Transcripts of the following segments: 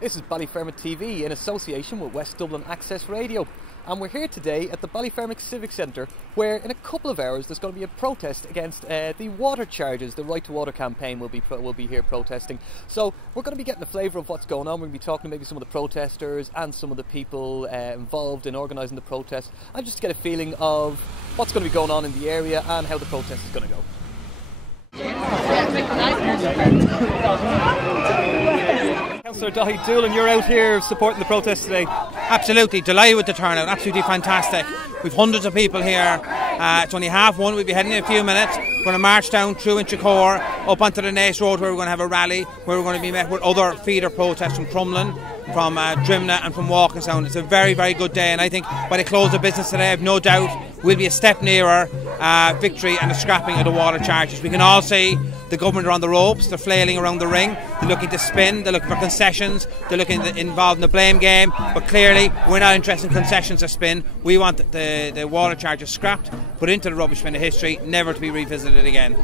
This is Ballyfermot TV in association with West Dublin Access Radio, and we're here today at the Ballyfermot Civic Centre, where in a couple of hours there's going to be a protest against the water charges. The Right2Water campaign will be here protesting. So we're going to be getting a flavour of what's going on. We're going to be talking to maybe some of the protesters and some of the people involved in organising the protest, and just to get a feeling of what's going to be going on in the area and how the protest is going to go. Councillor Daithi Doolan, you're out here supporting the protest today. Absolutely, delighted with the turnout, absolutely fantastic. We've hundreds of people here. It's only 1:30, we'll be heading in a few minutes. We're going to march down through Inchicore, up onto the Naas Road, where we're going to have a rally, where we're going to be met with other feeder protests from Crumlin, from Drimna and from Walkinstown. It's a very, very good day, and I think by the close of business today, I've no doubt we'll be a step nearer victory and the scrapping of the water charges. We can all see the government are on the ropes, they're flailing around the ring, they're looking to spin, they're looking for concessions, they're looking involved in the blame game, but clearly we're not interested in concessions or spin. We want the water charges scrapped, put into the rubbish bin of history, never to be revisited again.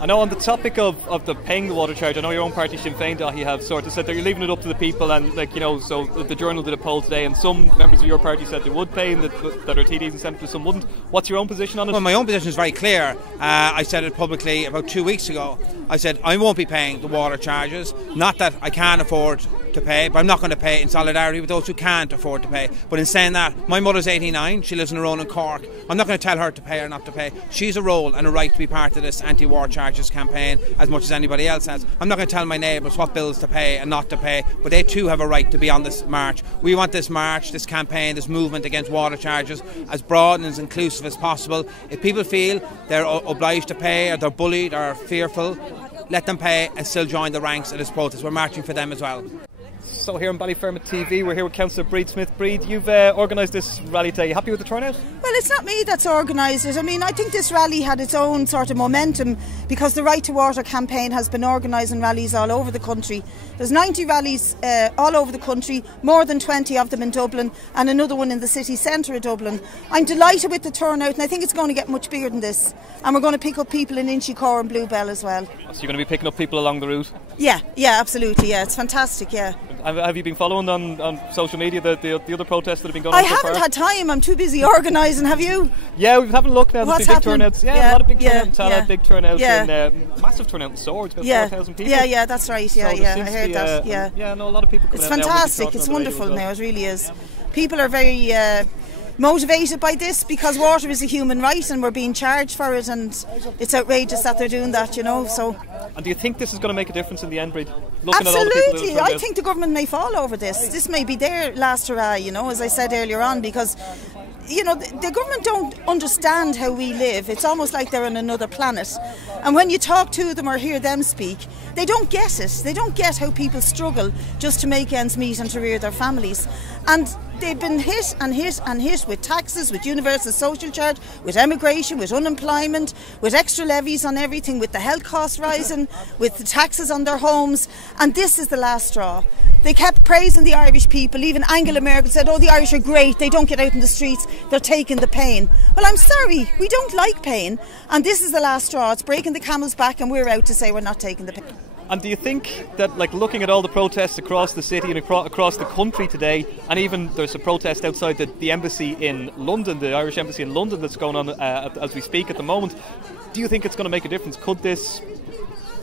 I know on the topic of the paying the water charge, I know your own party Sinn Féin, Daithi, have sort of said that you're leaving it up to the people, and so the Journal did a poll today and some members of your party said they would pay and that our TDs and senators, some wouldn't. What's your own position on it? Well, my own position is very clear. I said it publicly about 2 weeks ago. I said I won't be paying the water charges, not that I can't afford to pay, but I'm not going to pay in solidarity with those who can't afford to pay. But in saying that, my mother's 89, she lives on her own in Cork. I'm not going to tell her to pay or not to pay. She's a role and a right to be part of this anti-war charges campaign as much as anybody else has. I'm not going to tell my neighbours what bills to pay and not to pay, but they too have a right to be on this march. We want this march, this campaign, this movement against water charges as broad and as inclusive as possible. If people feel they're obliged to pay or they're bullied or fearful, let them pay and still join the ranks of this protest. We're marching for them as well. So here on Ballyfermot TV, we're here with Councillor Brid Smith. Brid, you've organised this rally today. You happy with the turnout? Well, it's not me that's organised it. I mean, I think this rally had its own sort of momentum because the Right2Water campaign has been organising rallies all over the country. There's 90 rallies all over the country, more than 20 of them in Dublin and another one in the city centre of Dublin. I'm delighted with the turnout and I think it's going to get much bigger than this. And we're going to pick up people in Inchicore and Bluebell as well. So you're going to be picking up people along the route? Yeah, absolutely, yeah. It's fantastic, yeah. Have you been following on social media the other protests that have been going on? I haven't had time. I'm too busy organising. Have you? Yeah, we've having a look now. What's big turnouts. Yeah, a lot of big turnout in Tala, big turnout in massive turnout in Swords, about 4,000 people. Yeah, that's right. Yeah, so I heard that. Yeah, no, a lot of people. It's fantastic. It's wonderful now. It really is. People are very motivated by this because water is a human right and we're being charged for it, and it's outrageous that they're doing that, so. And do you think this is going to make a difference in the end, Brid? Absolutely. I think the government may fall over this. This may be their last hurrah, as I said earlier on, because the government don't understand how we live. It's almost like they're on another planet. And when you talk to them or hear them speak, they don't get it. They don't get how people struggle just to make ends meet and to rear their families. And they've been hit and hit and hit with taxes, with universal social charge, with emigration, with unemployment, with extra levies on everything, with the health costs rising, with the taxes on their homes. And this is the last straw. They kept praising the Irish people. Even Angela Merkel said, the Irish are great, they don't get out in the streets, they're taking the pain. Well, I'm sorry, we don't like pain, and this is the last straw. It's breaking the camel's back and we're out to say we're not taking the pain. And do you think that, looking at all the protests across the city and across the country today, and even there's a protest outside the embassy in London, the Irish embassy in London that's going on as we speak at the moment, do you think it's going to make a difference? Could this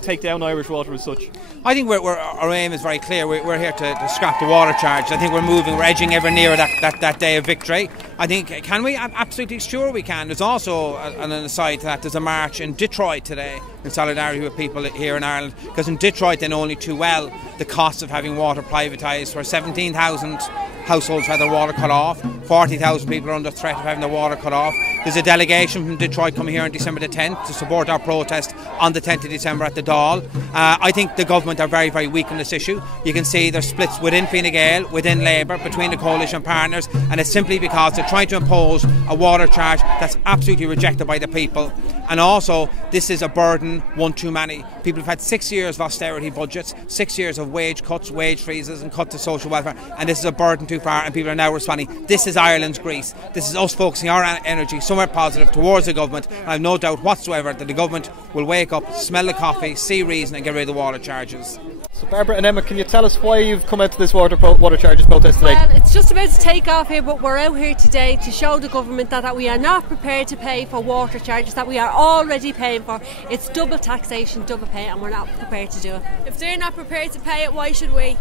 take down Irish water as such? I think our aim is very clear. We're here to scrap the water charge. I think we're edging ever nearer that day of victory. I think, can we? Absolutely sure we can. There's also, an aside to that, there's a march in Detroit today in solidarity with people here in Ireland, because in Detroit they know only too well the cost of having water privatised, where 17,000 households had their water cut off, 40,000 people are under threat of having their water cut off. There's a delegation from Detroit coming here on December the 10th to support our protest on the 10th of December at the Dáil. I think the government are very, very weak on this issue. You can see there's splits within Fine Gael, within Labour, between the coalition partners, and it's simply because they're trying to impose a water charge that's absolutely rejected by the people. And also, this is a burden, one too many. People have had 6 years of austerity budgets, 6 years of wage cuts, wage freezes and cut to social welfare, and this is a burden too far, and people are now responding. This is Ireland's Greece. This is us focusing our energy somewhere positive towards the government, and I have no doubt whatsoever that the government will wake up, smell the coffee, see reason and get rid of the water charges. So Barbara and Emma, can you tell us why you've come out to this water charges protest today? Well, it's just about to take off here, but we're out here today to show the government that we are not prepared to pay for water charges that we are already paying for. It's double taxation, double pay, and we're not prepared to do it. If they're not prepared to pay it, why should we?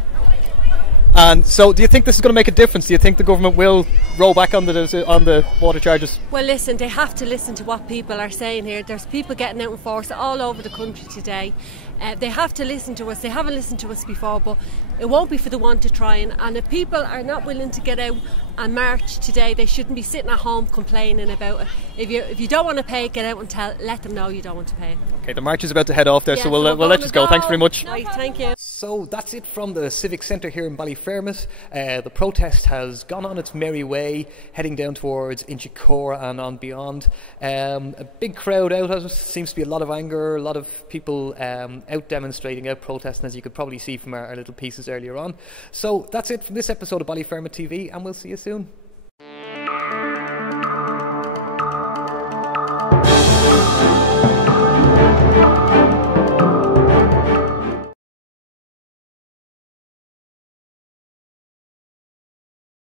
And so, do you think this is going to make a difference? Do you think the government will roll back on the water charges? Well, listen, they have to listen to what people are saying here. There's people getting out in force all over the country today. They have to listen to us. They haven't listened to us before, but it won't be for the one to try. And if people are not willing to get out and march today, they shouldn't be sitting at home complaining about it. If you don't want to pay it, get out and let them know you don't want to pay it. Okay, the march is about to head off there, so we'll let you go. Thanks very much. Right, thank you. So that's it from the Civic Centre here in Ballyfermot. The protest has gone on its merry way, heading down towards Inchicore and on beyond. A big crowd out. Seems to be a lot of anger, a lot of people out demonstrating, out protesting, as you could probably see from our little pieces earlier on. So that's it from this episode of Ballyfermot TV, and we'll see you soon.